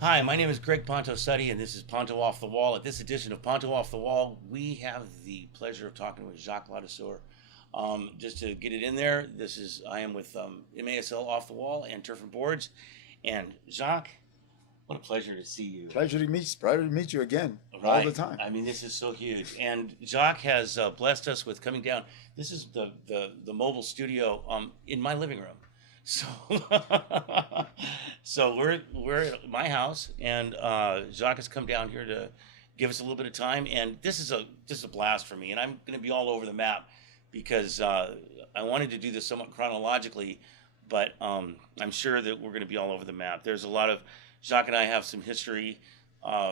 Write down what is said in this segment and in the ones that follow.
Hi, my name is Greg Ponto-Suddy, and this is Ponto Off the Wall. At this edition of Ponto Off the Wall, we have the pleasure of talking with Jacques Ladouceur. Just to get it in there, I am with MASL Off the Wall and Turf and Boards, and Jacques, what a pleasure to see you. Pleasure to meet you again, all the Right. time. I mean, this is so huge. And Jacques has blessed us with coming down. This is the mobile studio in my living room. So so we're at my house, and Jacques has come down here to give us a little bit of time. And this is a blast for me. And I'm going to be all over the map because I wanted to do this somewhat chronologically, but I'm sure that we're going to be all over the map. There's a lot of Jacques and I have some history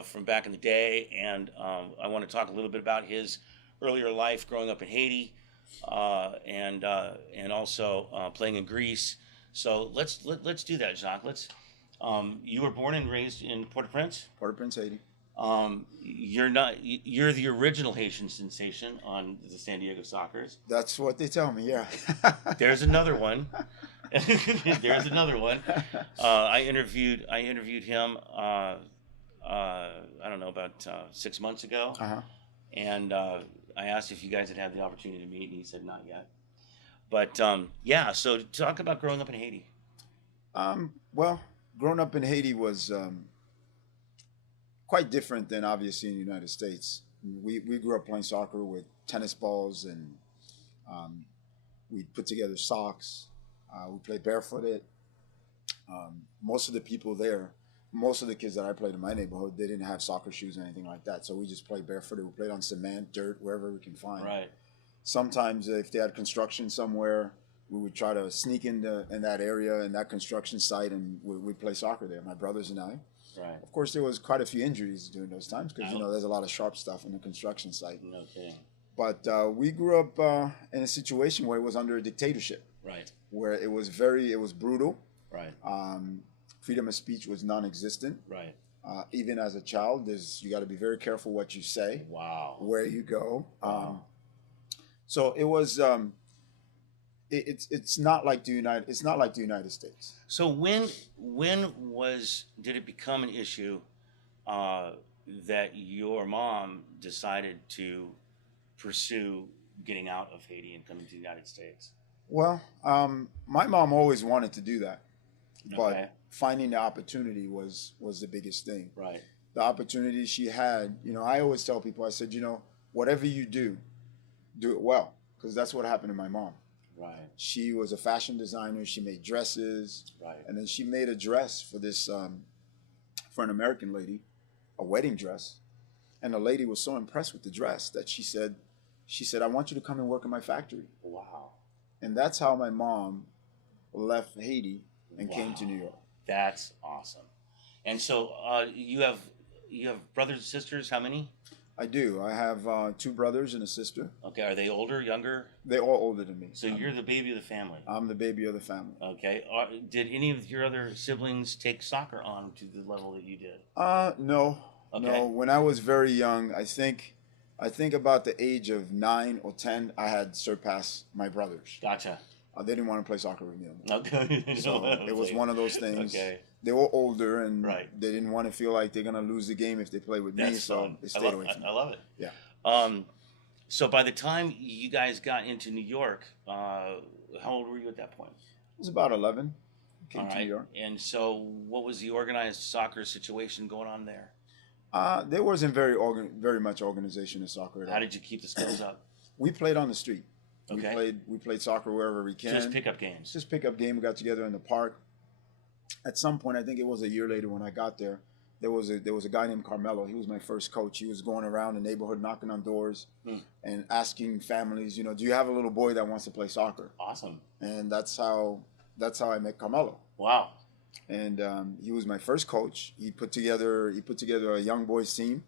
from back in the day, and I want to talk a little bit about his earlier life growing up in Haiti, and also playing in Greece. So let's do that, Jacques. You were born and raised in Port-au-Prince. Port-au-Prince, Haiti. You're the original Haitian sensation on the San Diego Sockers. That's what they tell me, yeah. There's another one. There's another one. I interviewed him. I don't know, about 6 months ago, Uh-huh. and I asked if you guys had the opportunity to meet, and he said not yet. But yeah, so talk about growing up in Haiti. Well, growing up in Haiti was quite different than obviously in the United States. We grew up playing soccer with tennis balls, and um, we put together socks. We played barefooted. Most of the people there, most of the kids that I played in my neighborhood, they didn't have soccer shoes or anything like that. So we just played barefooted. We played on cement, dirt, wherever we can find. Right. Sometimes if they had construction somewhere, we would try to sneak in that area, in that construction site, and we'd play soccer there, my brothers and I. Right. Of course, there was quite a few injuries during those times because, Oh. there's a lot of sharp stuff in the construction site. No kidding. But we grew up in a situation where it was under a dictatorship, Right. where it was brutal. Right. Freedom of speech was non-existent. Right. Even as a child, you got to be very careful what you say, Wow. where you go. Wow. So it was. It's not like the United States. So did it become an issue that your mom decided to pursue getting out of Haiti and coming to the United States? Well, my mom always wanted to do that, but Okay. finding the opportunity was the biggest thing. Right. The opportunity she had, I always tell people, I said, whatever you do it well, because that's what happened to my mom. Right. She was a fashion designer. She made dresses, Right. and then she made a dress for for an American lady, a wedding dress, and the lady was so impressed with the dress that she said, I want you to come and work in my factory. Wow. And that's how my mom left Haiti and came to Wow. New York. That's awesome. And so you have brothers and sisters. How many? I do. I have two brothers and a sister. Okay. Are they older, younger? They're all older than me. So you're the baby of the family. I'm the baby of the family. Okay. Did any of your other siblings take soccer on to the level that you did? No. Okay. No. When I was very young, I think about the age of 9 or 10, I had surpassed my brothers. Gotcha. They didn't want to play soccer with me anymore. Okay. So it was one of those things. Okay. They were older, and Right. they didn't want to feel like they're gonna lose the game if they play with me. That's So fun. they stayed away from me. I love it. Yeah. So by the time you guys got into New York, how old were you at that point? I was about 11. Came All to right. New York. And so what was the organized soccer situation going on there? There wasn't very much organization in soccer at all. How did you keep the skills up? We played on the street. Okay. We played soccer wherever we can. Just pickup games. Just pick up game. We got together in the park. At some point, I think it was a year later when I got there, there was a guy named Carmelo. He was my first coach. He was going around the neighborhood knocking on doors and asking families, do you have a little boy that wants to play soccer? Awesome. And that's how I met Carmelo. Wow. And he was my first coach. He put together a young boys team,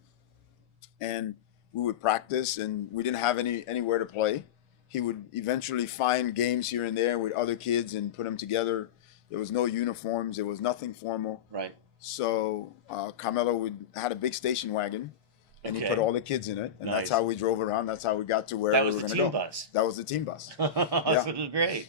and we would practice, and we didn't have anywhere to play. He would eventually find games here and there with other kids and put them together. There was no uniforms. There was nothing formal. Right. So Carmelo had a big station wagon, and he Okay. put all the kids in it, and Nice. that's how we drove around. That's how we got to where That we was were the going to team go. bus. That was the team bus. That's great.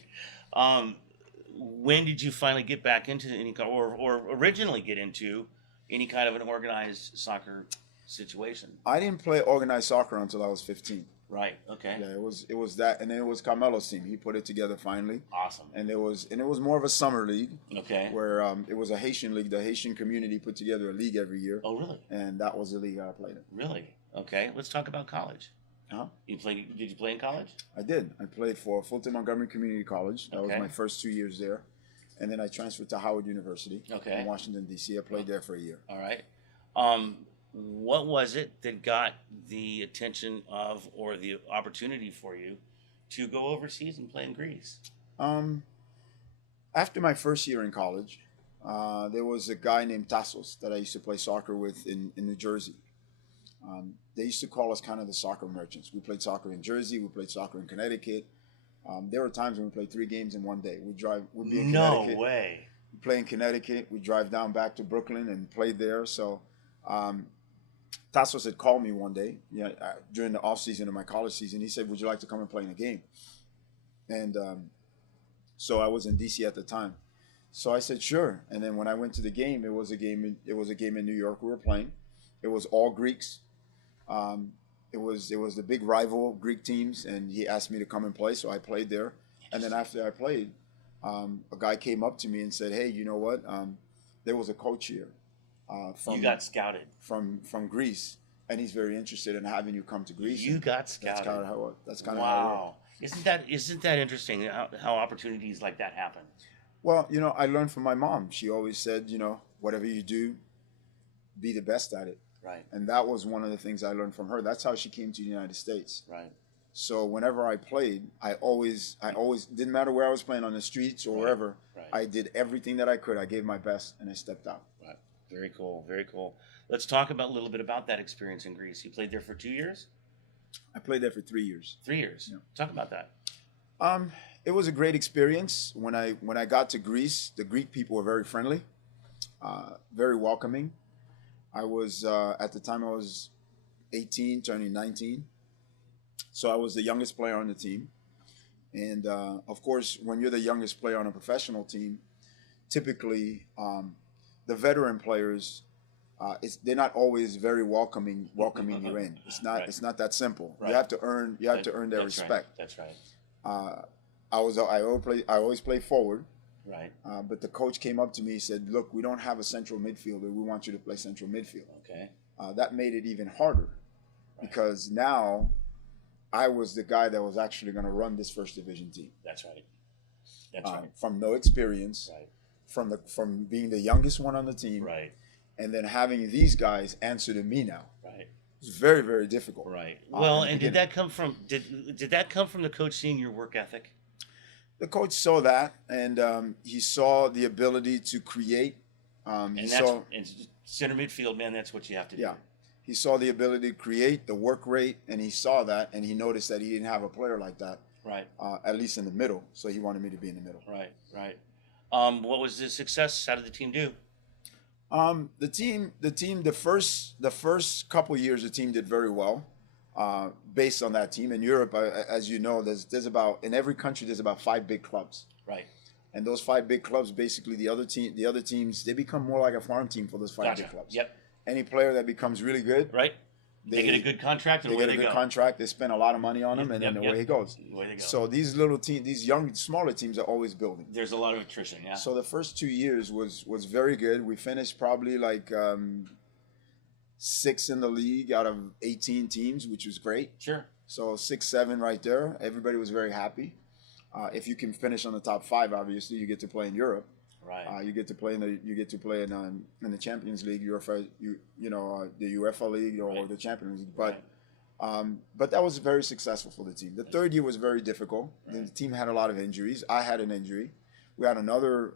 When did you finally get back into any or originally get into any kind of an organized soccer situation? I didn't play organized soccer until I was 15. Right. Okay. Yeah, it was that, and then it was Carmelo's team. He put it together finally, Awesome. and it was more of a summer league. Okay. Where it was a Haitian league. The Haitian community put together a league every year. Oh, really? And that was the league I played in. Really? Okay. Let's talk about college. Huh? Did you play in college? I did. I played for Fulton Montgomery Community College. That was Okay. my first 2 years there, and then I transferred to Howard University Okay. in Washington D.C. I played there for a year. All right. What was it that got the attention of, or the opportunity for you to go overseas and play in Greece? After my first year in college, there was a guy named Tassos that I used to play soccer with in New Jersey. They used to call us kind of the soccer merchants. We played soccer in Jersey. We played soccer in Connecticut. There were times when we played 3 games in one day. We'd be in Connecticut. No way. We'd play in Connecticut. We'd drive down back to Brooklyn and played there. So Tassos had called me one day, during the off season of my college season. He said, "Would you like to come and play in a game?" And so I was in DC at the time. So I said, "Sure." And then when I went to the game, it was a game in New York we were playing. It was all Greeks. It was the big rival Greek teams, and he asked me to come and play, so I played there. And then after I played, a guy came up to me and said, "Hey, you know what? There was a coach here. You got scouted from Greece, and he's very interested in having you come to Greece." You got scouted. That's kind of wow. how it worked. Isn't that interesting? How opportunities like that happen? Well, I learned from my mom. She always said, whatever you do, be the best at it. Right. And that was one of the things I learned from her. That's how she came to the United States. Right. So whenever I played, I always didn't matter where I was playing, on the streets or wherever. Right. I did everything that I could. I gave my best, and I stepped out. Right. Very cool. Very cool. Let's talk a little bit about that experience in Greece. You played there for 2 years? I played there for 3 years. 3 years. Yeah. Talk about that. It was a great experience. When I got to Greece, the Greek people were very friendly, very welcoming. I was at the time I was 18, turning 19, so I was the youngest player on the team. And of course, when you're the youngest player on a professional team, typically the veteran players, they're not always very welcoming you in. It's not Right. It's not that simple. Right. You have to earn their That's respect. Right. That's right. I always play forward. Right. But the coach came up to me and said, "Look, we don't have a central midfielder. We want you to play central midfield." Okay. That made it even harder, because now I was the guy that was actually going to run this first division team. That's right. That's right. From no experience, Right. from being the youngest one on the team, Right. and then having these guys answer to me now. Right. It's very, very difficult. Right. Well, in the and did beginning. that come from did that come from the coach seeing your work ethic? The coach saw that, and he saw the ability to create. And He that's saw, and center midfield, man. That's what you have to do. yeah, he saw the ability to create, the work rate, and he saw that, and he noticed that he didn't have a player like that, Right. at least in the middle. So he wanted me to be in the middle. Right. Right. What was the success? How did the team do? The first couple years, the team did very well, based on that team. In Europe, as you know, there's about, in every country, there's about 5 big clubs. Right. And those 5 big clubs, basically, the other teams, they become more like a farm team for those 5 Gotcha. big clubs. Yep. Any player that becomes really good, Right. They get a good contract, and they away get a they good go. contract. They spend a lot of money on him, and then away he goes. Away they go. So these little teams, these young, smaller teams, are always building. There's a lot of attrition. Yeah. So the first 2 years was very good. We finished probably like 6 in the league out of 18 teams, which was great. Sure. So 6, 7 right there. Everybody was very happy. If you can finish on the top 5, obviously you get to play in Europe. Right. You get to play in the Champions League, UEFA, the UEFA League or Right. the Champions League. Right. But that was very successful for the team. The third year was very difficult. Right. The team had a lot of injuries. I had an injury. We had another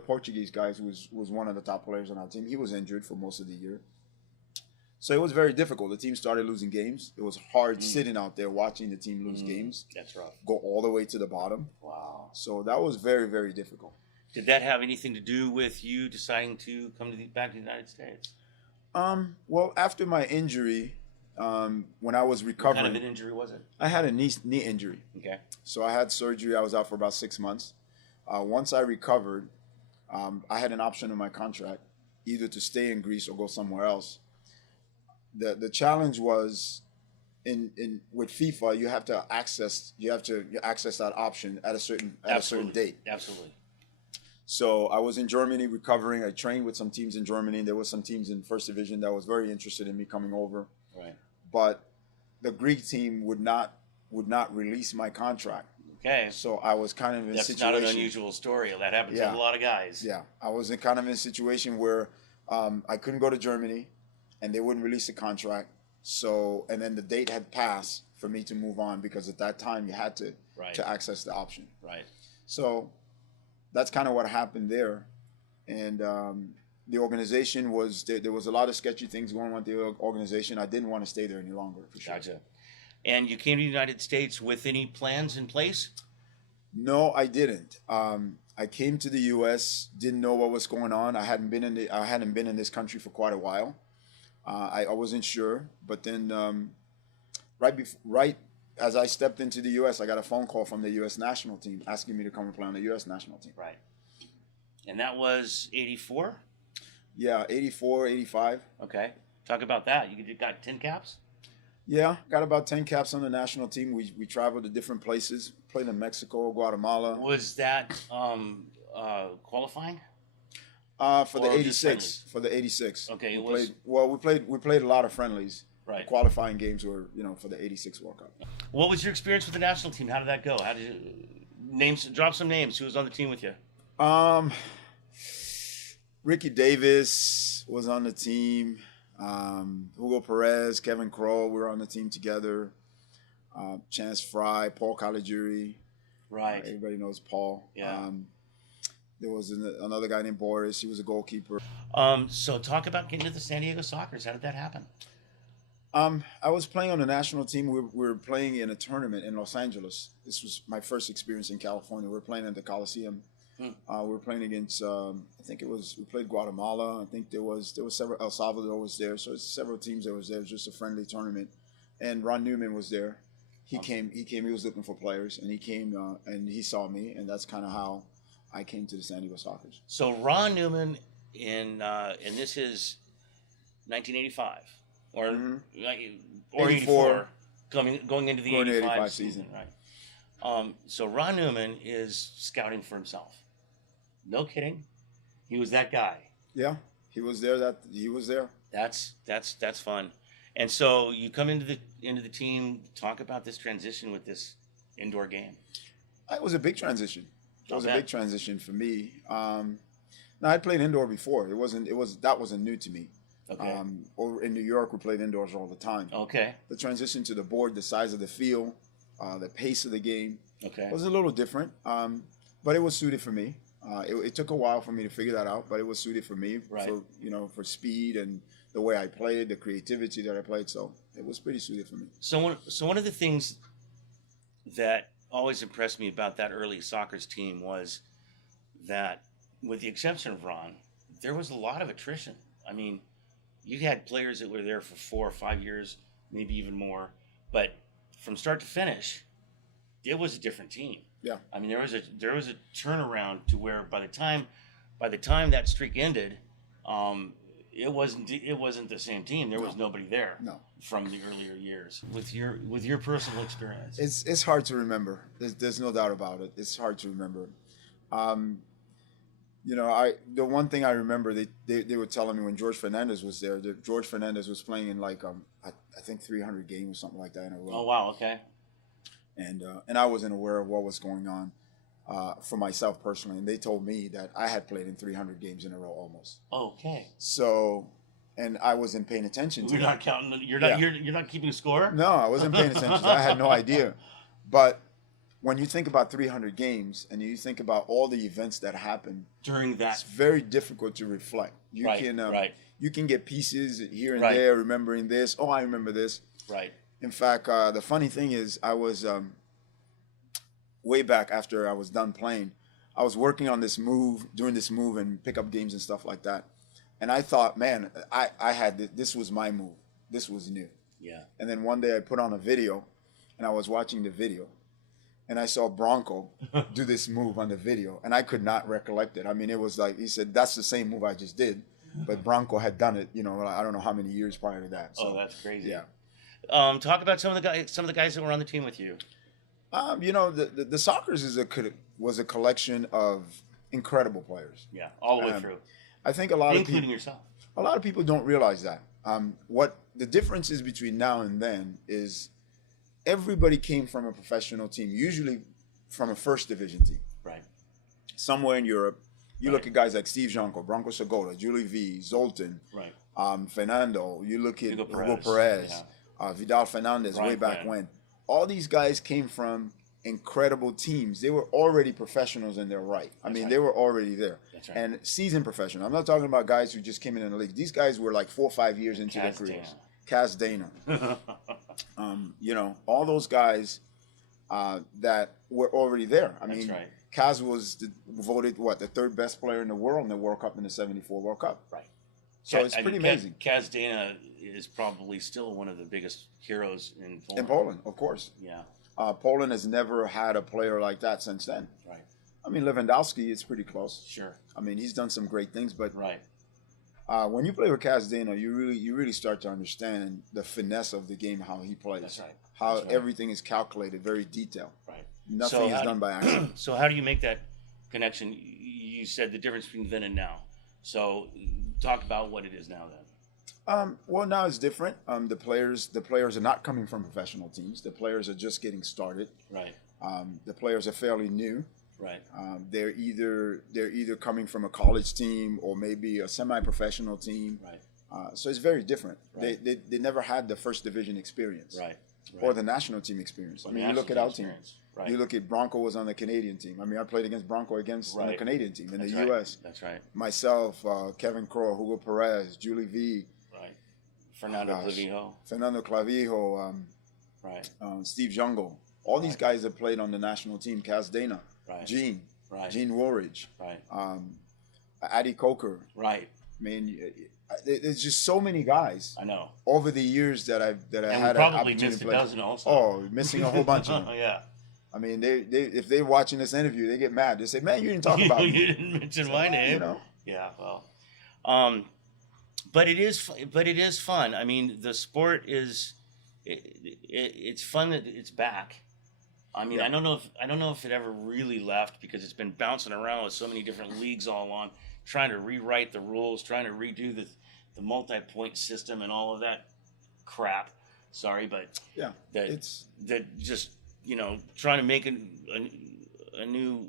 Portuguese guy who was one of the top players on our team. He was injured for most of the year. So it was very difficult. The team started losing games. It was hard sitting out there watching the team lose games, That's rough. go all the way to the bottom. Wow. So that was very, very difficult. Did that have anything to do with you deciding to come back to the United States? Well, after my injury, when I was What recovering, kind of an injury was it? I had a knee injury. Okay. So I had surgery. I was out for about 6 months. Once I recovered, I had an option in my contract. either to stay in Greece or go somewhere else. The challenge was in with FIFA, you have to access that option at a certain date. Absolutely. So I was in Germany recovering. I trained with some teams in Germany. There was some teams in First Division that was very interested in me coming over. Right. But the Greek team would not release my contract. Okay. So I was kind of in a situation. That's not an unusual story. That happens to a lot of guys. Yeah. I was kind of in a situation where I couldn't go to Germany and they wouldn't release the contract. So, and then the date had passed for me to move on because at that time you had to access the option. Right. So that's kind of what happened there. And the organization was, there was a lot of sketchy things going on with the organization. I didn't want to stay there any longer, for sure. Gotcha. And you came to the United States with any plans in place? No, I didn't. I came to the U.S., didn't know what was going on. I hadn't been in this country for quite a while. I wasn't sure, but then right as I stepped into the U.S., I got a phone call from the U.S. national team asking me to come and play on the U.S. national team. Right. And that was 84? Yeah, 84, 85. Okay. Talk about that. You got 10 caps? Yeah, got about 10 caps on the national team. We traveled to different places, played in Mexico, Guatemala. Was that qualifying? For the 86. For the 86. Okay, we played a lot of friendlies. Right. The qualifying games were, for the 86 World Cup. What was your experience with the national team? How did that go? How did you drop some names? Who was on the team with you? Ricky Davis was on the team. Hugo Perez, Kevin Crowe, we were on the team together. Chance Fry, Paul Caligiuri. Right. Everybody knows Paul. Yeah. There was another guy named Boris. He was a goalkeeper. So talk about getting to the San Diego Sockers. How did that happen? I was playing on the national team. We were playing in a tournament in Los Angeles. This was my first experience in California. We were playing at the Coliseum. We were playing against, we played Guatemala. I think there was several, El Salvador was there. So it's several teams that was there. It was just a friendly tournament. And Ron Newman was there. He came, he was looking for players, and he came and he saw me, and that's kind of how I came to the San Diego Sockers. So Ron Newman and this is 1985 or 84 going into the 85 season. Right. So Ron Newman is scouting for himself. No kidding. He was that guy. Yeah, he was there. He was there. That's fun. And so you come into the team. Talk about this transition with this indoor game. It was a big transition. It was a big transition for me. Now I played indoor before. That wasn't new to me. Okay. Or in New York, we played indoors all the time. Okay. The transition to the board, the size of the field, the pace of the game, was a little different. But it was suited for me. It took a while for me to figure that out, but it was suited for me for speed and the way I played, the creativity that I played. So it was pretty suited for me. So one of the things that always impressed me about that early Sockers team was that, with the exception of Ron, there was a lot of attrition. I mean, you had players that were there for 4 or 5 years, maybe even more, but from start to finish, it was a different team. Yeah. I mean, there was a turnaround to where by the time that streak ended, it wasn't the same team. There was nobody there. No. From the earlier years. With your personal experience, it's hard to remember. There's no doubt about it. It's hard to remember. The one thing I remember, they were telling me when George Fernandez was there, that George Fernandez was playing in I think 300 games or something like that in a row. Oh wow, okay. And I wasn't aware of what was going on for myself personally, and they told me that I had played in 300 games in a row almost. Okay. So, and I wasn't paying attention to. You're not counting. You're not keeping score. No, I wasn't paying attention. I had no idea. But when you think about 300 games and you think about all the events that happen during that, it's very difficult to reflect. You can get pieces here and there, remembering this. Oh, I remember this. Right. In fact, the funny thing is, I was way back after I was done playing, I was working on this move, doing this move and pickup games and stuff like that. And I thought, man, I had this was my move. This was new. Yeah. And then one day I put on a video, and I was watching the video, and I saw Bronco do this move on the video, and I could not recollect it. I mean, it was like he said, "That's the same move I just did." but Bronco had done it. I don't know how many years prior to that. So, Oh, that's crazy. yeah. Talk about some of the guys that were on the team with you. The Sockers was a collection of incredible players. Yeah, all the way through. I think including yourself. A lot of people don't realize that. What the difference is between now and then is everybody came from a professional team, usually from a first division team. Right. Somewhere in Europe. You look at guys like Steve Janko, Branko Segota, Julie V, Zoltan, right. Fernando. You look at Hugo Perez, Perez, Vidal Fernandez, Brian way back Quinn. when. All these guys came from incredible teams. They were already professionals in their right. They were already there. That's right. And seasoned professional. I'm not talking about guys who just came in the league. These guys were like 4 or 5 years into their careers. Kaz Dana. All those guys that were already there. That's right. Kaz was voted, the third best player in the world in the World Cup in the 74 World Cup. Right. So it's pretty amazing. Kaz Dana is probably still one of the biggest heroes in Poland. In Poland, of course. Yeah. Poland has never had a player like that since then. Right. Lewandowski, it's pretty close. Sure. He's done some great things, but right. When you play with Kaz Dana, you really start to understand the finesse of the game, how he plays. That's right. How everything is calculated, very detailed. Right. Nothing is done by accident. So how do you make that connection? You said the difference between then and now. So talk about what it is now then. Well, now it's different. The players are not coming from professional teams. The players are just getting started. Right. The players are fairly new. Right. They're either coming from a college team or maybe a semi-professional team. Right. So it's very different. Right. They never had the first division experience. Right. Or the national team experience. You look at our team. Right. You look at Bronco was on the Canadian team. I played against Bronco on the Canadian team in the U.S. That's right. Myself, Kevin Crowe, Hugo Perez, Julie V. Right. Fernando Clavijo. Right. Steve Jungle. All these guys have played on the national team. Kaz Dana. Right. Gene. Right. Gene Woolridge. Right. Addie Coker. Right. There's just so many guys. I know. Over the years that I had probably just a dozen also. Oh, missing a whole bunch of them. Yeah. They if they're watching this interview, they get mad. They say, "Man, you didn't talk about me. You didn't mention my name." Yeah. Well, but it is fun. The sport is it's fun that it's back. I don't know if it ever really left because it's been bouncing around with so many different leagues all along, trying to rewrite the rules, trying to redo the multi-point system and all of that crap. Sorry, but yeah, trying to make a new,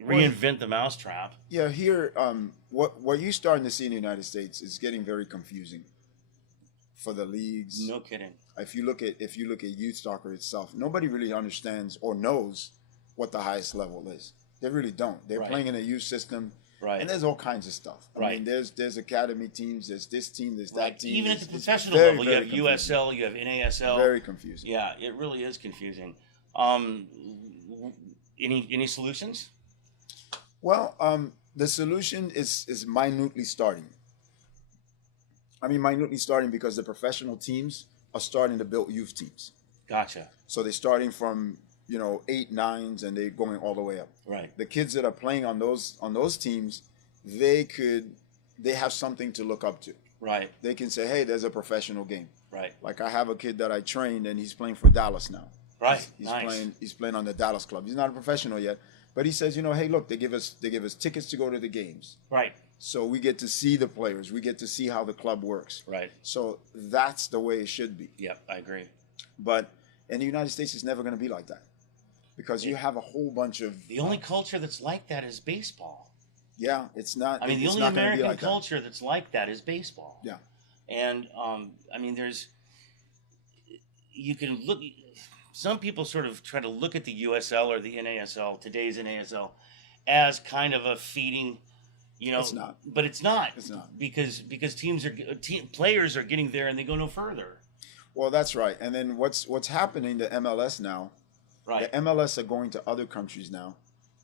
reinvent the mousetrap. Yeah, here, what you're starting to see in the United States is getting very confusing for the leagues. No kidding. If you look at youth soccer itself, nobody really understands or knows what the highest level is. They really don't. They're playing in a youth system. Right. And there's all kinds of stuff. There's academy teams, there's this team, there's that team. Even at the professional level, you have confusing. USL, you have NASL. Very confusing. Yeah, it really is confusing. Any solutions? Well, the solution is minutely starting. Minutely starting because the professional teams are starting to build youth teams. Gotcha. So they're starting from 8, 9s, and they're going all the way up. Right. The kids that are playing on those teams, they have something to look up to. Right. They can say, hey, there's a professional game. Right. Like I have a kid that I trained, and he's playing for Dallas now. Right. He's playing on the Dallas club. He's not a professional yet, but he says, hey, look, they give us tickets to go to the games. Right. So we get to see the players. We get to see how the club works. Right. So that's the way it should be. Yep, I agree. But in the United States, it's never going to be like that. Because you have a whole bunch of... The only culture that's like that is baseball. Yeah, it's not... the only American culture that's like that is baseball. Yeah. And, there's... You can look... Some people sort of try to look at the USL or the NASL, today's NASL, as kind of a feeding... It's not. But it's not. It's not. Because players are getting there and they go no further. Well, that's right. And then what's happening to MLS now... Right. The MLS are going to other countries now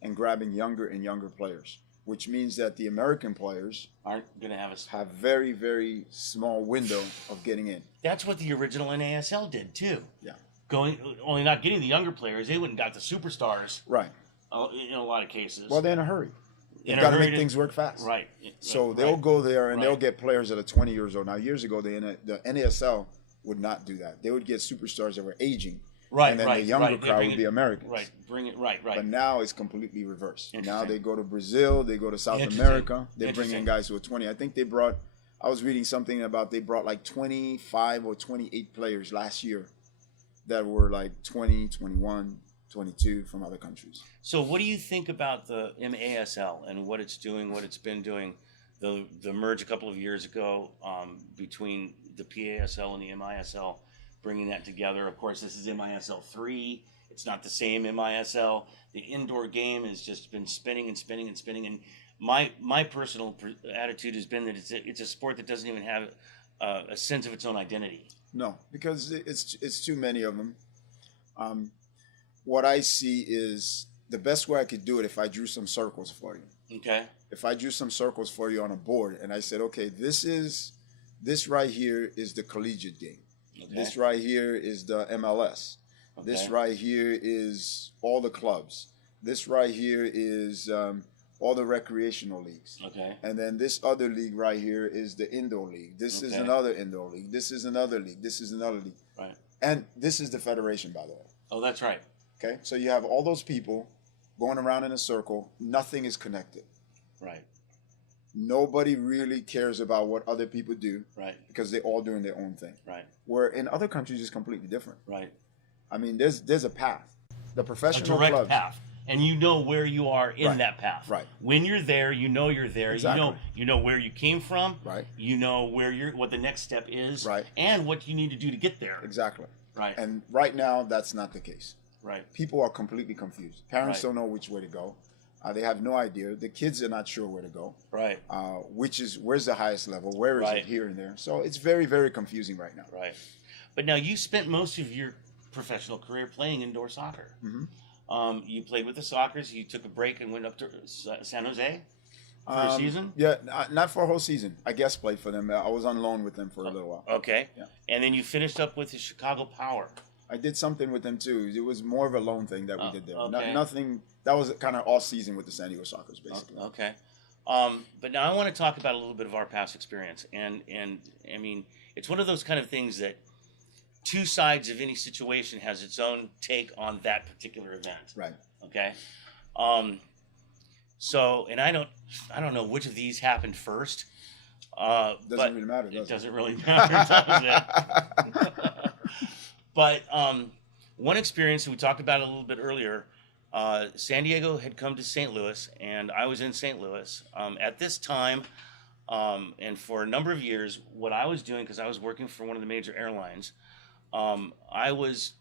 and grabbing younger and younger players, which means that the American players aren't going to have very, very small window of getting in. That's what the original NASL did too. Yeah. Only not getting the younger players, they wouldn't got the superstars. Right. In a lot of cases. Well, they're in a hurry. They've In a got to hurry make things work fast. Right. So Right. they'll go there and Right. they'll get players that are 20 years old. Now, years ago, the NASL would not do that. They would get superstars that were aging. Right, And then right, the younger right. They crowd bring would it- be Americans. Right, bring it, right, right. But now it's completely reversed. Now Interesting. they go to Brazil, they go to South Interesting. America. They bring in Interesting. guys who are 20. I think they brought, I was reading something about they brought like 25 or 28 players last year that were like 20, 21, 22 from other countries. So what do you think about the MASL and what it's doing, what it's been doing? The merge a couple of years ago between the PASL and the MISL, bringing that together. Of course, this is MISL 3. It's not the same MISL. The indoor game has just been spinning and spinning and spinning. And my personal attitude has been that it's a sport that doesn't even have a sense of its own identity. No, because it's too many of them. What I see is the best way I could do it if I drew some circles for you. Okay. If I drew some circles for you on a board and I said, okay, this right here is the collegiate game. Okay. This right here is the MLS. Okay. This right here is all the clubs. This right here is all the recreational leagues. Okay. And then this other league right here is the indoor league. This is Okay. another indoor league. This is another league. This is another league. Right. And this is the federation, by the way. Oh, that's right. Okay? So you have all those people going around in a circle. Nothing is connected. Right. Nobody really cares about what other people do Right. because they're all doing their own thing. Right. Where in other countries it's completely different. Right. I mean, there's a path. The A professional direct clubs. path, and you know where you are in Right. that path. Right. When you're there, you know you're there. Exactly. You know where you came from. Right. You know what the next step is. Right. And what you need to do to get there. Exactly. Right. And right now, that's not the case. Right. People are completely confused. Parents Right. don't know which way to go. They have no idea. The kids are not sure where to go. Right. Where's the highest level? Where is Right. it here and there? So it's very, very confusing right now. Right. But now you spent most of your professional career playing indoor soccer. Mm-hmm. You played with the Sockers. You took a break and went up to San Jose for a season. Yeah, not for a whole season. I guest played for them. I was on loan with them for a little while. Okay. Yeah. And then you finished up with the Chicago Power. I did something with them too. It was more of a loan thing that we did there. Okay. Nothing. That was kind of off season with the San Diego Sockers, basically. Okay. But now I want to talk about a little bit of our past experience. And I mean, it's one of those kind of things that two sides of any situation has its own take on that particular event. Right. Okay. So, and I don't know which of these happened first. Doesn't really matter, does it? Doesn't really matter, does it? But one experience that we talked about a little bit earlier, San Diego had come to St. Louis, and I was in St. Louis. At this time, and for a number of years, what I was doing, because I was working for one of the major airlines, I was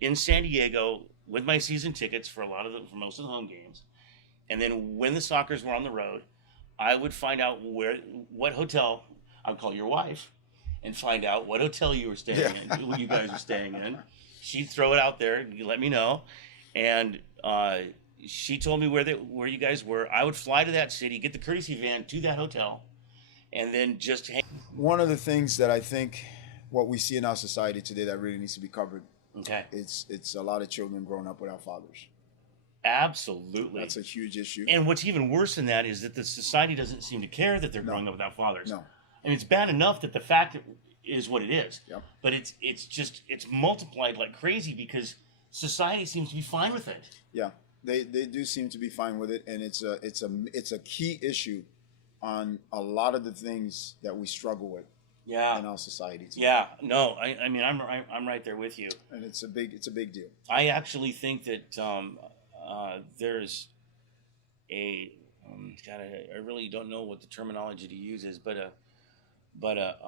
in San Diego with my season tickets for for most of the home games. And then when the Sockers were on the road, I would find out what hotel, I'd call your wife, and find out what hotel you were staying in, what you guys were staying in. She'd throw it out there, you let me know. And she told me where you guys were. I would fly to that city, get the courtesy van to that hotel, and then just hang. One of the things that I think what we see in our society today that really needs to be covered, it's a lot of children growing up without fathers. Absolutely. That's a huge issue. And what's even worse than that is that the society doesn't seem to care that they're growing up without fathers. No. And it's bad enough that the fact is what it is. Yep. But it's multiplied like crazy because society seems to be fine with it. Yeah, they do seem to be fine with it, and it's a key issue on a lot of the things that we struggle with. Yeah. In our society today. Yeah. No, I mean I'm right there with you. And it's a big deal. I actually think that there's a God, I really don't know what the terminology to use is, but a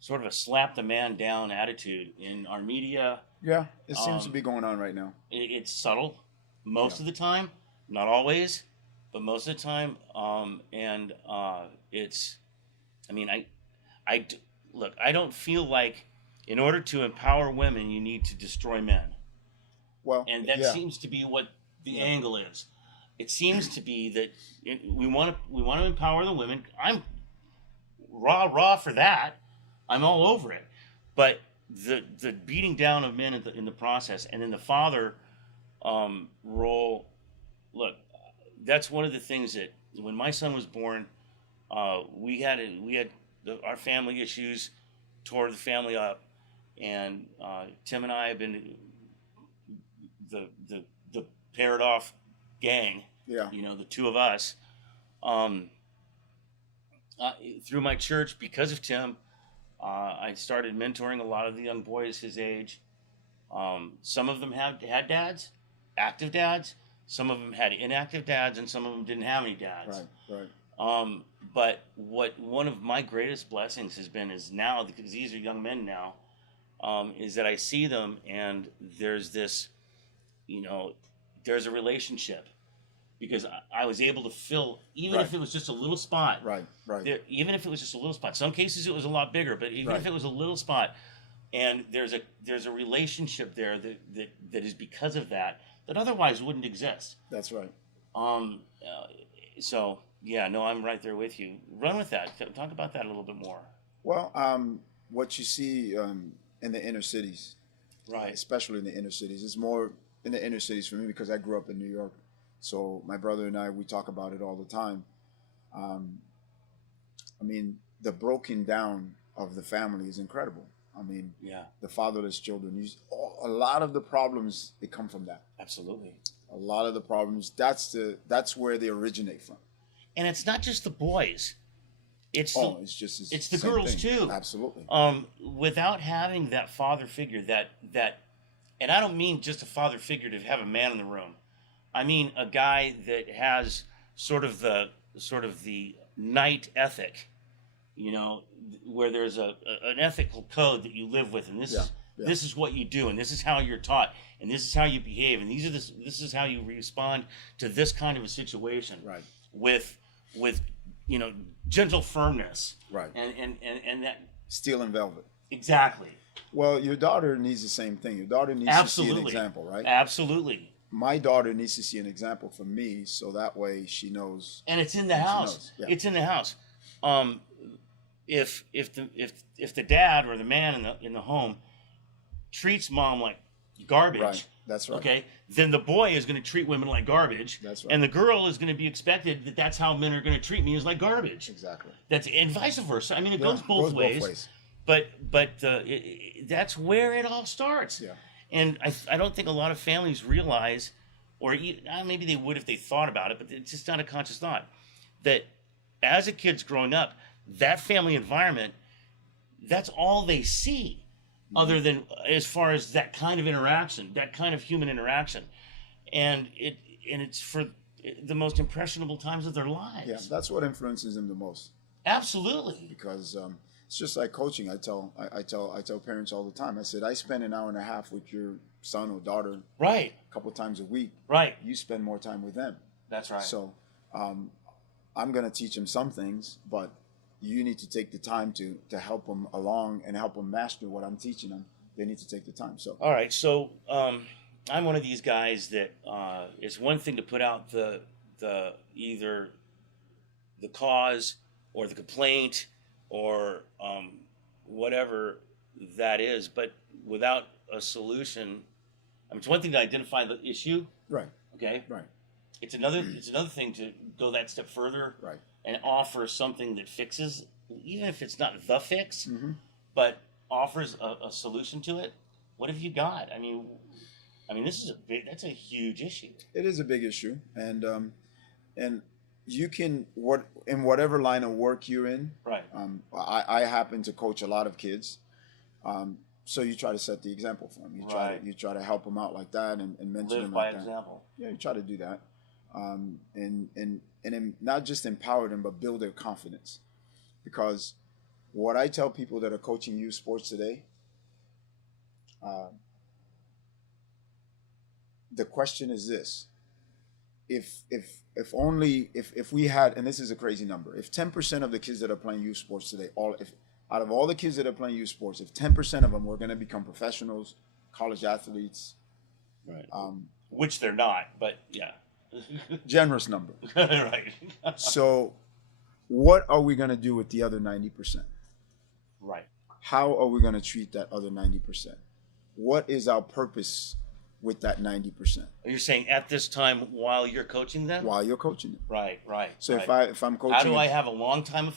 sort of a slap the man down attitude in our media. Yeah, it seems to be going on right now. It's subtle most of the time, not always, but most of the time. It's, I mean, look, I don't feel like in order to empower women, you need to destroy men. Well, and that seems to be what the angle is. It seems to be that we want to empower the women. I'm raw for that. I'm all over it. But the beating down of men in the process, and then the father role. Look, that's one of the things that when my son was born, our family issues tore the family up, and Tim and I have been the paired off gang. Yeah. The two of us. Through my church, because of Tim, I started mentoring a lot of the young boys his age. Some of them had dads, active dads. Some of them had inactive dads, and some of them didn't have any dads. Right. But what one of my greatest blessings has been is now, because these are young men now, is that I see them and there's this, there's a relationship. Because I was able to fill, even if it was just a little spot. Right. Even if it was just a little spot. Some cases it was a lot bigger, but even if it was a little spot, and there's a relationship there that is because of that otherwise wouldn't exist. That's right. So yeah, no, I'm right there with you. Run with that. Talk about that a little bit more. Well, what you see in the inner cities, right? Especially in the inner cities, it's more in the inner cities for me because I grew up in New York. So my brother and I, we talk about it all the time. The broken down of the family is incredible. The fatherless children. A lot of the problems, they come from that. Absolutely. A lot of the problems, that's where they originate from. And it's not just the boys. It's the girls thing. Too. Absolutely. Without having that father figure, that, and I don't mean just a father figure to have a man in the room. I mean a guy that has sort of the knight ethic, where there's an ethical code that you live with, and this is what you do, and this is how you're taught, and this is how you behave, and this is how you respond to this kind of a situation. Right. With gentle firmness. Right. And that steel and velvet. Exactly. Well, your daughter needs the same thing. Your daughter needs to see an example, right? Absolutely. My daughter needs to see an example from me, so that way she knows. And it's in the house. Yeah. It's in the house. If the dad or the man in the home treats mom like garbage, right. That's right. Okay, then the boy is going to treat women like garbage. That's right. And the girl is going to be expected that's how men are going to treat me, is like garbage. Exactly. And vice versa. I mean, it goes both ways. But that's where it all starts. Yeah. And I don't think a lot of families realize, or maybe they would if they thought about it, but it's just not a conscious thought, that as a kid's growing up, that family environment, that's all they see, other than as far as that kind of interaction, that kind of human interaction. And it's for the most impressionable times of their lives. Yeah, that's what influences them the most. Absolutely. Because it's just like coaching. I tell parents all the time. I said, I spend an hour and a half with your son or daughter, right, a couple of times a week. Right. You spend more time with them. That's right. So, I'm going to teach them some things, but you need to take the time to help them along and help them master what I'm teaching them. They need to take the time. So. All right. So I'm one of these guys that it's one thing to put out the either the cause or the complaint or whatever that is, but without a solution. It's one thing to identify the issue. Right. Okay. Right. It's another thing to go that step further. Right. And offer something that fixes, even if it's not the fix, but offers a solution to it. What have you got? I mean, that's a huge issue. It is a big issue, and you can in whatever line of work you're in. Right. I happen to coach a lot of kids, so you try to set the example for them. You try to help them out like that and mentor them like that. Live by example. Yeah, you try to do that, and not just empower them, but build their confidence. Because what I tell people that are coaching youth sports today, the question is this: if we had, and this is a crazy number, if 10% of the kids that are playing youth sports today, out of all the kids that are playing youth sports, if 10% of them were going to become professionals, college athletes, right, which they're not, but yeah. Generous number. Right. So what are we going to do with the other 90%? Right. How are we going to treat that other 90%? What is our purpose with that 90%. You're saying at this time while you're coaching them? While you're coaching them. Right. So right. if I'm coaching, how do I have a long-term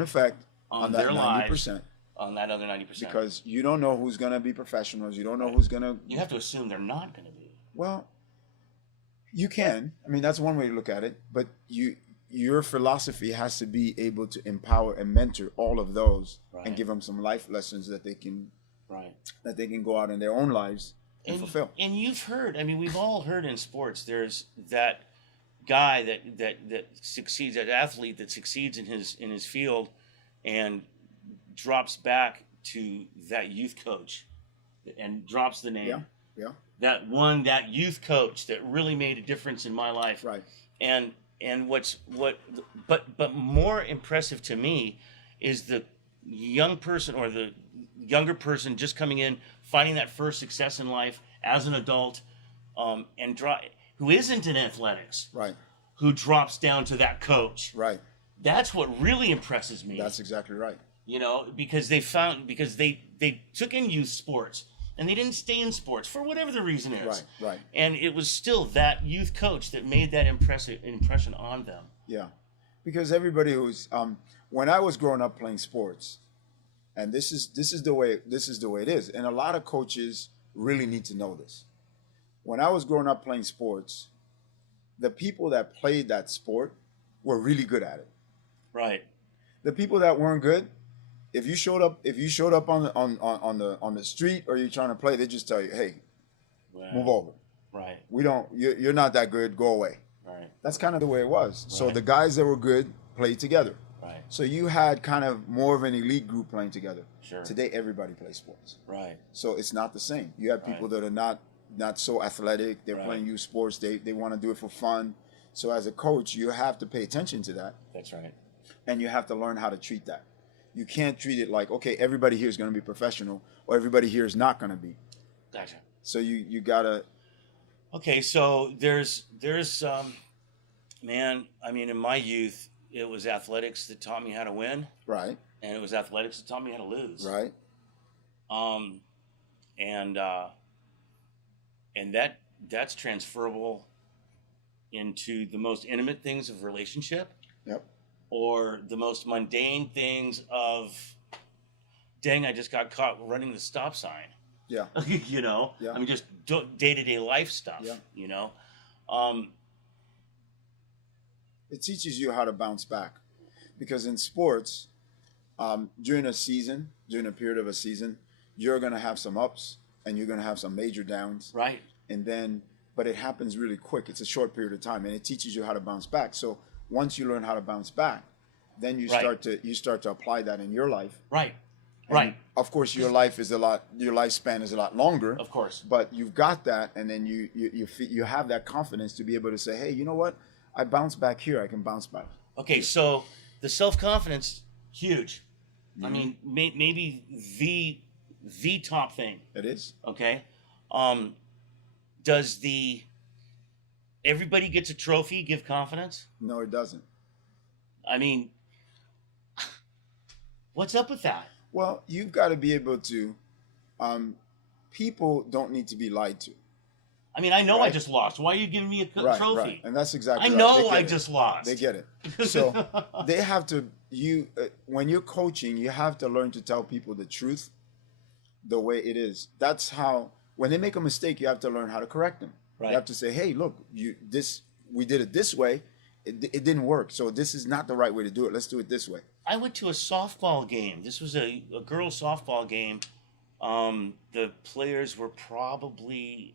effect on that their 90%? Lives, on that other 90%? Because you don't know who's going to be professionals. You don't know who's going to... You have to assume they're not going to be. Well, you can. I mean, that's one way to look at it. But your philosophy has to be able to empower and mentor all of those and give them some life lessons that they can go out in their own lives and fulfill. And you've heard, I mean, we've all heard in sports, there's that guy that succeeds, that athlete that succeeds in his field and drops back to that youth coach and drops the name. Yeah. That youth coach that really made a difference in my life. Right. And but more impressive to me is the young person or the younger person just coming in, finding that first success in life as an adult, who isn't in athletics, right? Who drops down to that coach, right? That's what really impresses me. That's exactly right. You know, because they took in youth sports and they didn't stay in sports for whatever the reason is. Right. And it was still that youth coach that made that impression on them. Yeah, because everybody who's when I was growing up playing sports, and this is the way it is, and a lot of coaches really need to know this. When I was growing up playing sports, the people that played that sport were really good at it. Right. The people that weren't good, if you showed up on the street or you're trying to play, they just tell you, hey, move over. Right. You're not that good, go away. Right. That's kind of the way it was. Right. So the guys that were good played together. Right. So you had kind of more of an elite group playing together. Sure. Today everybody plays sports. Right. So it's not the same. You have people that are not so athletic. They're playing youth sports. They want to do it for fun. So as a coach, you have to pay attention to that. That's right. And you have to learn how to treat that. You can't treat it like, okay, everybody here is going to be professional or everybody here is not going to be. Gotcha. So you got to... Okay, so there's man, I mean, in my youth, it was athletics that taught me how to win. Right. And it was athletics that taught me how to lose. Right. And that's transferable into the most intimate things of relationship. Yep. Or the most mundane things of, dang, I just got caught running the stop sign. Yeah. You know? Yeah. I mean, just day-to-day life stuff, you know? It teaches you how to bounce back. Because in sports, during a period of a season, you're going to have some ups and you're going to have some major downs. Right. But it happens really quick. It's a short period of time, and it teaches you how to bounce back. So once you learn how to bounce back, then you start to apply that in your life. Right. And right. Of course, your lifespan is a lot longer. Of course. But you've got that, and then you have that confidence to be able to say, hey, you know what? I bounce back here. I can bounce back. Okay, so the self-confidence, huge. Mm-hmm. I mean, maybe the top thing. It is. Okay. Does everybody gets a trophy give confidence? No, it doesn't. I mean, what's up with that? Well, you've got to be able to, people don't need to be lied to. I mean, I know I just lost. Why are you giving me a trophy? Right. And that's exactly I know I just lost. They get it. So they have to, when you're coaching, you have to learn to tell people the truth the way it is. That's how, when they make a mistake, you have to learn how to correct them. Right. You have to say, hey, look, we did it this way. It didn't work. So this is not the right way to do it. Let's do it this way. I went to a softball game. This was a girls' softball game. The players were probably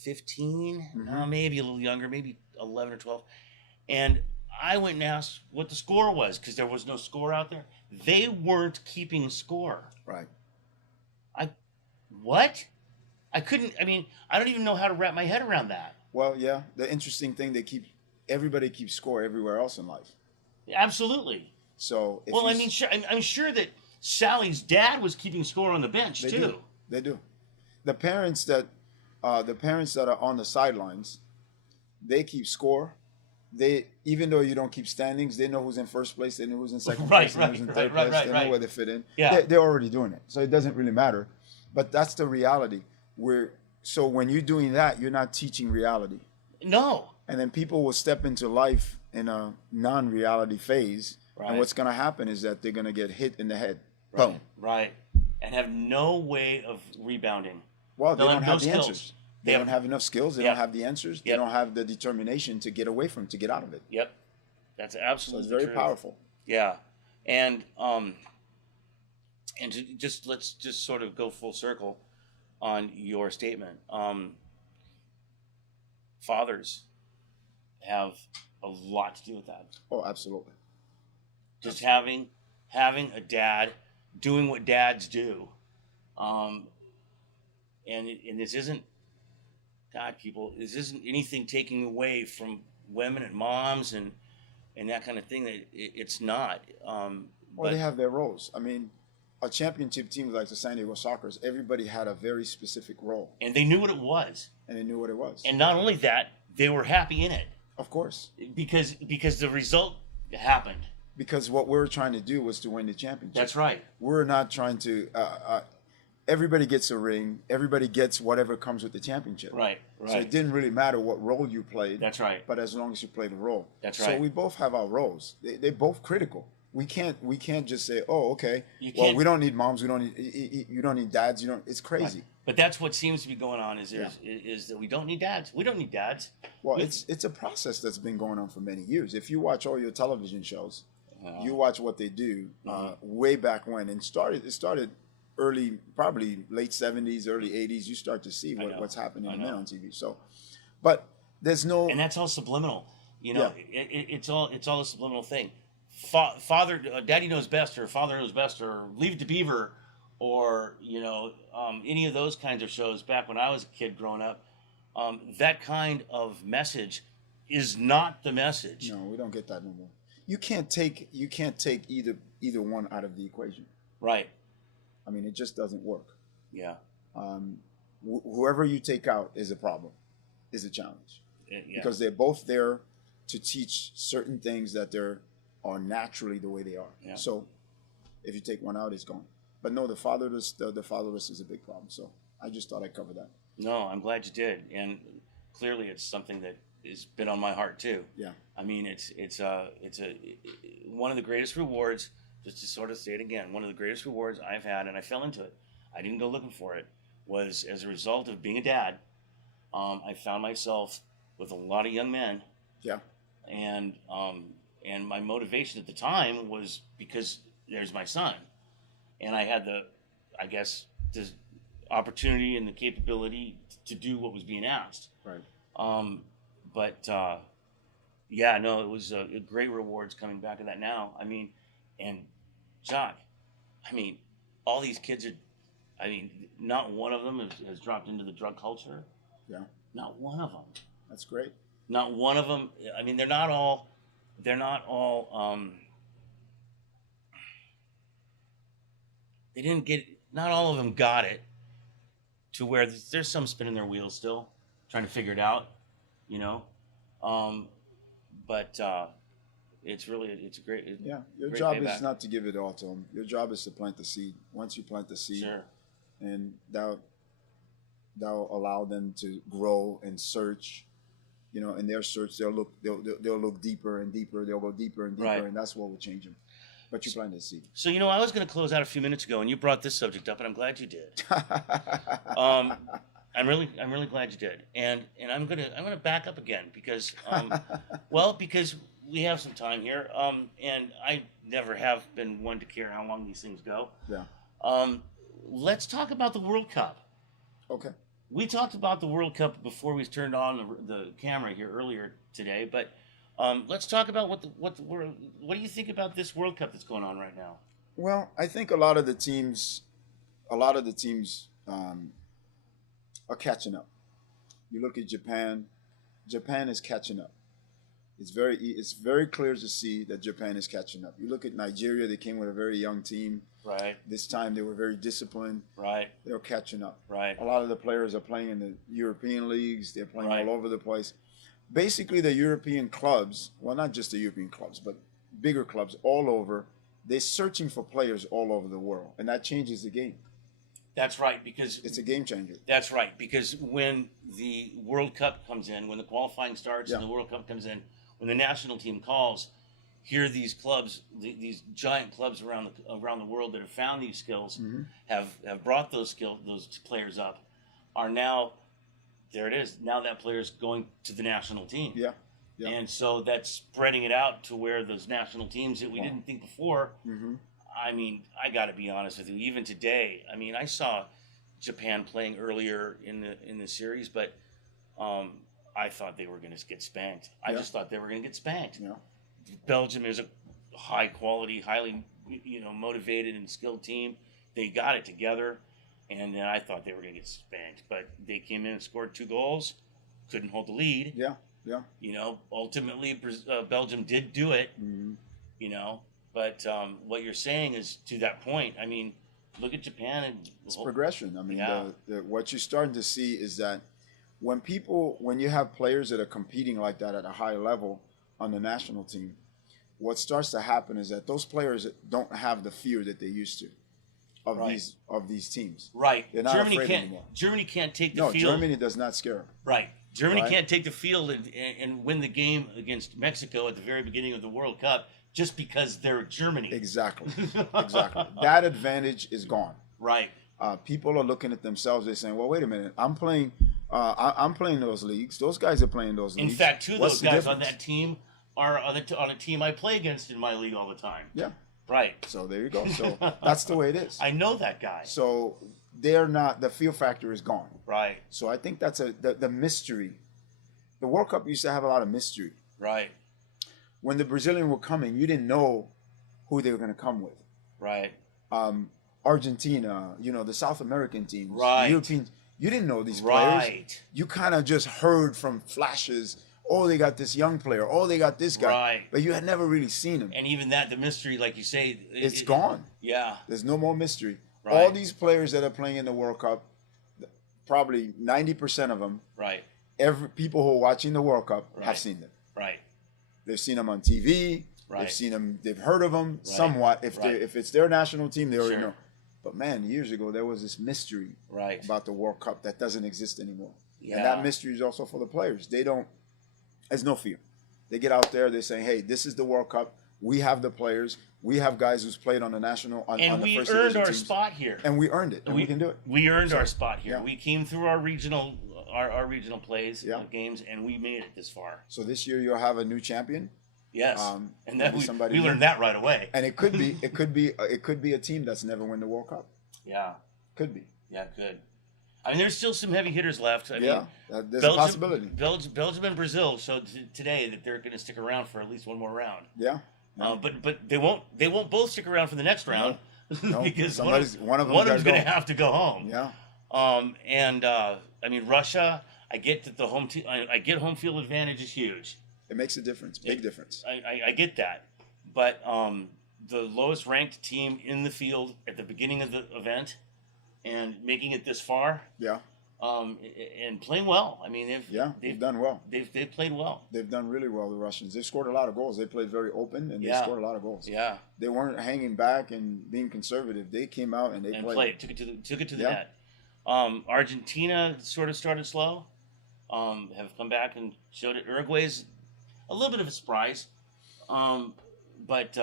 15, maybe a little younger, maybe 11 or 12. And I went and asked what the score was because there was no score out there. They weren't keeping score. Right. What? I don't even know how to wrap my head around that. Well, yeah. The interesting thing, everybody keeps score everywhere else in life. Absolutely. So, I'm sure that Sally's dad was keeping score on the bench too. They do. The parents that are on the sidelines, they keep score. Even though you don't keep standings, they know who's in first place, they know who's in second place, they know who's in third place, they know where they fit in. Yeah. They're already doing it, so it doesn't really matter. But that's the reality. So when you're doing that, you're not teaching reality. No. And then people will step into life in a non-reality phase. Right. And what's going to happen is that they're going to get hit in the head. Right. Boom. Right. And have no way of rebounding. Well, they They'll don't have the skills. answers. They don't have enough skills. They Yep. don't have the answers. They Yep. don't have the determination to get away from it, to get out of it. Yep. That's So absolutely it's very true. powerful. Yeah. And let's just sort of go full circle on your statement. Fathers have a lot to do with that. Oh, absolutely. Just having a dad doing what dads do, and this isn't, God, people, this isn't anything taking away from women and moms and that kind of thing. That it's not. Well, But they have their roles. I mean, a championship team like the San Diego Sockers, everybody had a very specific role, and they knew what it was, and they knew what it was. and not only that, they were happy in it Of course, because the result happened. because what we were trying to do was to win the championship. That's right. We're not trying to. Everybody gets a ring. Everybody gets whatever comes with the championship. Right. So it didn't really matter what role you played. That's right. But as long as you played a role. That's So right. we both have our roles. They're both critical. We can't just say, oh, okay. You Well, can't- we don't need moms. We don't need. You don't need dads. You don't. It's crazy. But that's what seems to be going on is that we don't need dads. We don't need dads. Well, it's a process that's been going on for many years. If you watch all your television shows, you watch what they do way back when, and it started early, probably late 70s, early 80s. You start to see what's happening in men on TV. So, but there's no. And that's all subliminal. You know, Yeah. it's all a subliminal thing. Daddy knows best, or father knows best, or Leave It to Beaver, or any of those kinds of shows back when I was a kid growing up. That kind of message is not the message. No, we don't get that no more. You can't take either one out of the equation. Right. I mean, it just doesn't work. Yeah. Whoever you take out is a problem, is a challenge, Yeah. because they're both there to teach certain things that are naturally the way they are. Yeah. So if you take one out, it's gone. But no, the fatherless is a big problem. So I just thought I'd cover that. No, I'm glad you did, and clearly it's something that has been on my heart too. Yeah. I mean, it's one of the greatest rewards. Just to sort of say it again, one of the greatest rewards I've had, and I fell into it. I didn't go looking for it. Was as a result of being a dad. I found myself with a lot of young men. Yeah. And my motivation at the time was because there's my son, and I had the opportunity and the capability to do what was being asked. Right. It was a great rewards coming back of that now. I mean, and Jacques, I mean, all these kids not one of them has dropped into the drug culture. Yeah. Not one of them. That's great. Not one of them. I mean, they're not all. They didn't get. Not all of them got it. To where there's some spinning their wheels still, trying to figure it out, But it's a great. Yeah. Your great job payback. is not to give it all to them. Your job is to plant the seed. Once you plant the seed, Sure. and that'll allow them to grow and search. In their search, they'll look deeper and deeper. They'll go deeper and deeper, Right. and that's what will change them. But you plant the seed. So I was going to close out a few minutes ago, and you brought this subject up, and I'm glad you did. I'm really glad you did, and I'm gonna back up again because because we have some time here, and I never have been one to care how long these things go. Yeah. Let's talk about the World Cup. Okay. We talked about the World Cup before we turned on the camera here earlier today, but let's talk about what do you think about this World Cup that's going on right now? Well, I think a lot of the teams are catching up. You look at Japan. Japan is catching up. It's very clear to see that Japan is catching up. You look at Nigeria. They came with a very young team. Right. This time they were very disciplined. Right. They're catching up. Right. A lot of the players are playing in the European leagues. They're playing Right. all over the place. Basically, the European clubs, well, not just the European clubs, but bigger clubs all over, they're searching for players all over the world, and that changes the game. That's right, because It's a game changer. that's right, because when the World Cup comes in, when the qualifying starts and Yeah. the World Cup comes in, when the national team calls, here are these clubs, these giant clubs around the world that have found these skills, Mm-hmm. have brought those players up, are now, there it is. Now that player's going to the national team. Yeah. Yeah. And so that's spreading it out to where those national teams that we didn't think before. Mm-hmm. I mean, I got to be honest with you. Even today, I mean, I saw Japan playing earlier in the series, but I thought they were going to get spanked. I Yeah. just thought they were going to get spanked. Yeah. Belgium is a high quality, highly motivated and skilled team. They got it together, and then I thought they were going to get spanked, but they came in and scored 2 goals, couldn't hold the lead. Yeah. Yeah. Ultimately, Belgium did do it. Mm-hmm. But what you're saying is, to that point, I mean, look at Japan and It's progression. I mean, Yeah. what you're starting to see is that when you have players that are competing like that at a high level on the national team, what starts to happen is that those players don't have the fear that they used to of Right. these teams. Right. They're not Germany afraid can't. anymore. Germany can't take the No, field. Germany does not scare them. Right. Germany Right. can't take the field and win the game against Mexico at the very beginning of the World Cup just because they're Germany. Exactly. Exactly. That advantage is gone. Right. People are looking at themselves. They're saying, "Well, wait a minute. I'm playing. I'm playing those leagues. Those guys are playing those In leagues. fact, 2 of What's those the guys on difference?" that team are on a team I play against in my league all the time. Yeah. Right. So there you go. So that's the way it is. I know that guy. So they're not. The fear factor is gone. Right. So I think that's the mystery. The World Cup used to have a lot of mystery. Right. When the Brazilians were coming, you didn't know who they were going to come with. Right. Argentina, the South American teams, Right. Europeans, you didn't know these players. Right. You kind of just heard from flashes, oh, they got this young player, oh, they got this guy. Right. But you had never really seen him. And even that, the mystery, like you say, It's gone. Yeah. There's no more mystery. Right. All these players that are playing in the World Cup, probably 90% of them, Right. people who are watching the World Cup Right. have seen them. Right. They've seen them on TV. Right. They've seen them. They've heard of them Right. somewhat. If Right. if it's their national team, they already Sure. know. But man, years ago there was this mystery Right. about the World Cup that doesn't exist anymore. Yeah. And that mystery is also for the players. There's no fear. They get out there. They're saying, "Hey, this is the World Cup. We have the players. We have guys who's played on the national on And the we first earned division our teams. spot here. And we earned it, and we can do it. We earned our spot here. yeah. We came through our regional plays, Yeah. games, and we made it this far. So this year you'll have a new champion, Yes, and that maybe somebody we new. learned that right away. and it could be a team that's never won the World Cup. Yeah, Could be. yeah, good. I mean, there's still some heavy hitters left. I Yeah, mean, there's a possibility. Belgium and Brazil showed today that they're going to stick around for at least one more round. Yeah. But they won't both stick around for the next round No, because one of them one of gotta them's going to go. have to go home. Yeah. I mean, Russia. I get that the home team. I get home field advantage is huge. It makes a difference. Big difference. I get that, but the lowest ranked team in the field at the beginning of the event and making it this far, Yeah. and playing well. I mean, They've done well. They've played well. They've done really well, the Russians. They've scored a lot of goals. They played very open, and they Yeah. scored a lot of goals. Yeah, They weren't hanging back and being conservative. They came out and they and played. played. Took it to the Yeah. net. Argentina sort of started slow. Have come back and showed it. Uruguay's a little bit of a surprise, but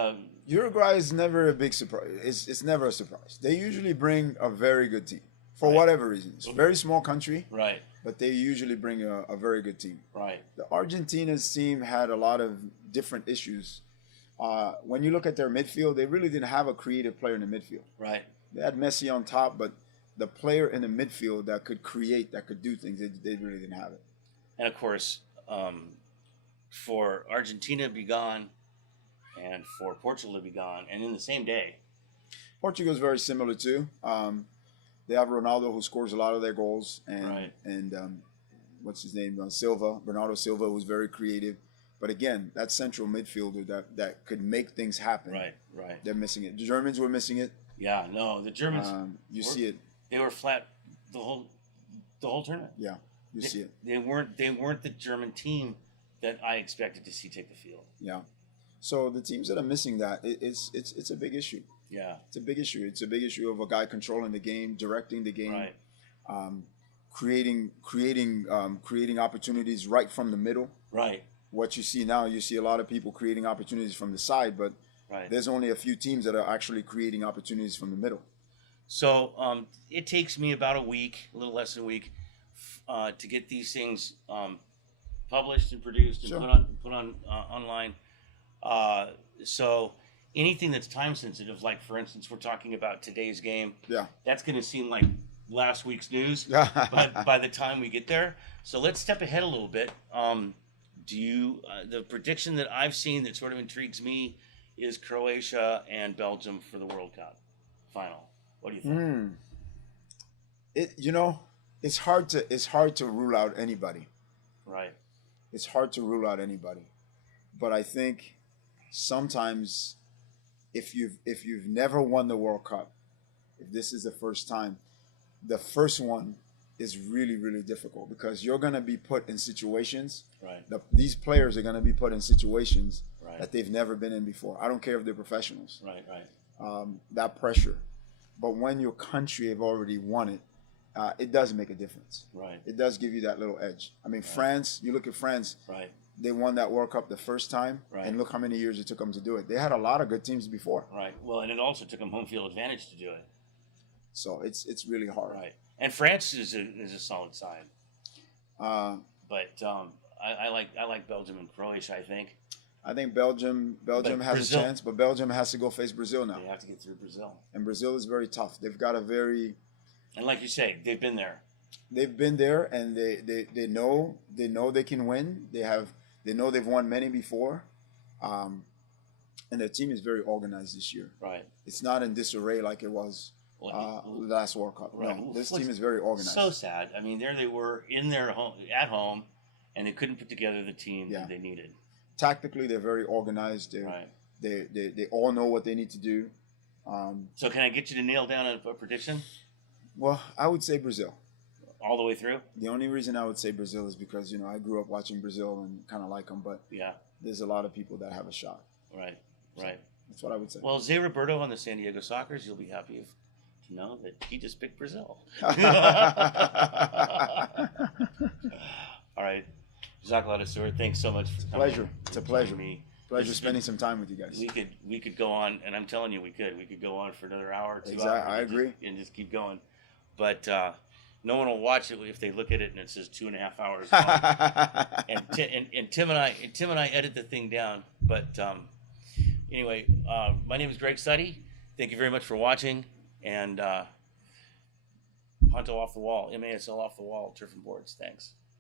Uruguay is never a big surprise. It's never a surprise. They usually bring a very good team for Right. whatever reason. It's a very small country, right, but they usually bring a very good team. right, The Argentina's team had a lot of different issues. When you look at their midfield, they really didn't have a creative player in the midfield. right. They had Messi on top, but the player in the midfield that could create, that could do things, they really didn't have it. And of course, for Argentina to be gone and for Portugal to be gone, and in the same day. Portugal's very similar too. They have Ronaldo, who scores a lot of their goals, and Right. what's his name, Silva, Bernardo Silva, who's very creative. But again, that central midfielder that could make things happen. Right, right. They're missing it. The Germans were missing it. Yeah, no, the Germans. You see it. They were flat the whole tournament. Yeah, you see it. They weren't the German team that I expected to see take the field. Yeah. So the teams that are missing that, it's a big issue. Yeah. It's a big issue. It's a big issue of a guy controlling the game, directing the game, Right. creating opportunities right from the middle. Right. What you see now, you see a lot of people creating opportunities from the side, but Right. there's only a few teams that are actually creating opportunities from the middle. So it takes me about a week, a little less than a week, to get these things published and produced and Sure. put on online. So anything that's time sensitive, like for instance, we're talking about today's game. Yeah. That's going to seem like last week's news, but by the time we get there. So let's step ahead a little bit. The prediction that I've seen that sort of intrigues me is Croatia and Belgium for the World Cup final. What do you think? It's hard to rule out anybody. Right. It's hard to rule out anybody. But I think sometimes if you've never won the World Cup, if this is the first time, the first one is really, really difficult because you're going to be put in situations. Right. These players are going to be put in situations Right. that they've never been in before. I don't care if they're professionals. Right. Right. That pressure. But when your country have already won it, it does make a difference. Right. It does give you that little edge. I mean, France, you look at France, Right. they won that World Cup the first time, Right. and look how many years it took them to do it. They had a lot of good teams before. Right. Well, and it also took them home field advantage to do it. So it's really hard. Right. And France is a solid side. But I like Belgium and Croatia, I think. I think Belgium has Brazil- a chance, but Belgium has to go face Brazil now. They have to get through Brazil. And Brazil is very tough. They've got And like you say, they've been there. they've been there, and they know they can win. They know they've won many before, and their team is very organized this year. Right. It's not in disarray like it was last World Cup. Right. No, this team is very organized. So sad. I mean, there they were at home, and they couldn't put together the team that they needed. Tactically, they're very organized. Right. They all know what they need to do. So can I get you to nail down a prediction Well, I would say Brazil. all the way through? The only reason I would say Brazil is because I grew up watching Brazil and kind of like them, but Yeah. there's a lot of people that have a shot. Right. Right. That's what I would say. Well, Zé Roberto on the San Diego Sockers, you'll be happy to know that he just picked Brazil. All right. Jacques Ladouceur, thanks so much for coming. Pleasure. It's a pleasure. Me. Pleasure spending some time with you guys. We could go on, and I'm telling you, we could go on for another hour or 2 Exactly. hours. I agree. And just keep going. But no one will watch it if they look at it and it says 2.5 hours long. and Tim and I edit the thing down. But anyway, my name is Greg Suddy. Thank you very much for watching. And Honto Off the Wall, MASL Off the Wall, Turf and Boards. Thanks.